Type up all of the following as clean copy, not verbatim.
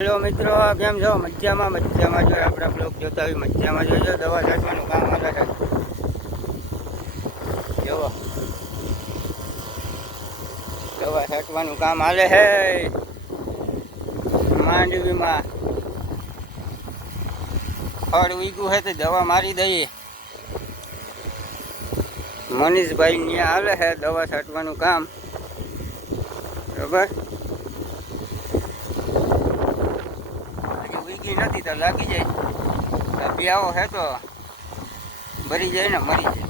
Hello મિત્રો, કેમ છો? મજામાં જોઈએ. આપણા બ્લોગ જોતા હોય મજામાં જોઈજો. દવા છાંટવાનું કામ હાલે છે. જોવો, દવા છાંટવાનું કામ હાલે છે માંડવીમાં. ફળ ઉગ્યું છે તો દવા મારી દઈએ. મનીષભાઈ ત્યાં હાલે છે દવા છાંટવાનું કામ. બરાબર, ઉગી નથી તો લાગી જાય. પિયાવો છે તો ભરી જાય ને મરી જાય.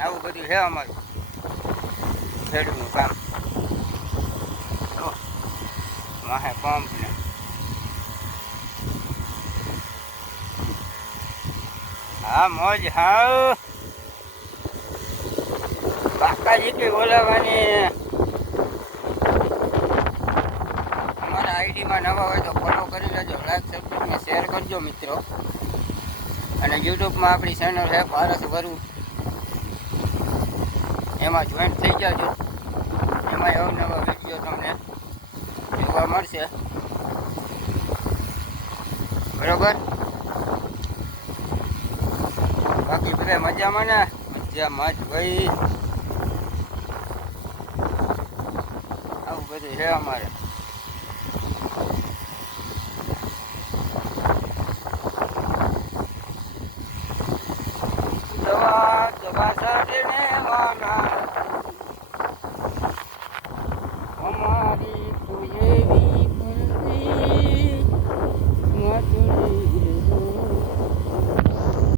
આવું બધું છે અમારું ખેડૂતનું કામ. વાહે પંપ ને હા મોજ હાવ. કાકાજી કે બોલાવવાની. અમારા આઈડીમાં નવા હોય તો ફોલો કરી લેજો, લાઈક સબસ્ક્રાઈબ ને શેર કરજો મિત્રો. અને યુટ્યુબમાં આપણી ચેનલ છે પારસ વરુ, એમાં જોઈન્ટ થઈ જાજો. એમાં અવનવા વિડીયો તમને જોવા મળશે. બરોબર, બાકી બધા મજામાં ને? મજામાં જ ભાઈ. આવું બધું છે અમારે. દવા દવા સાથે ને વાલા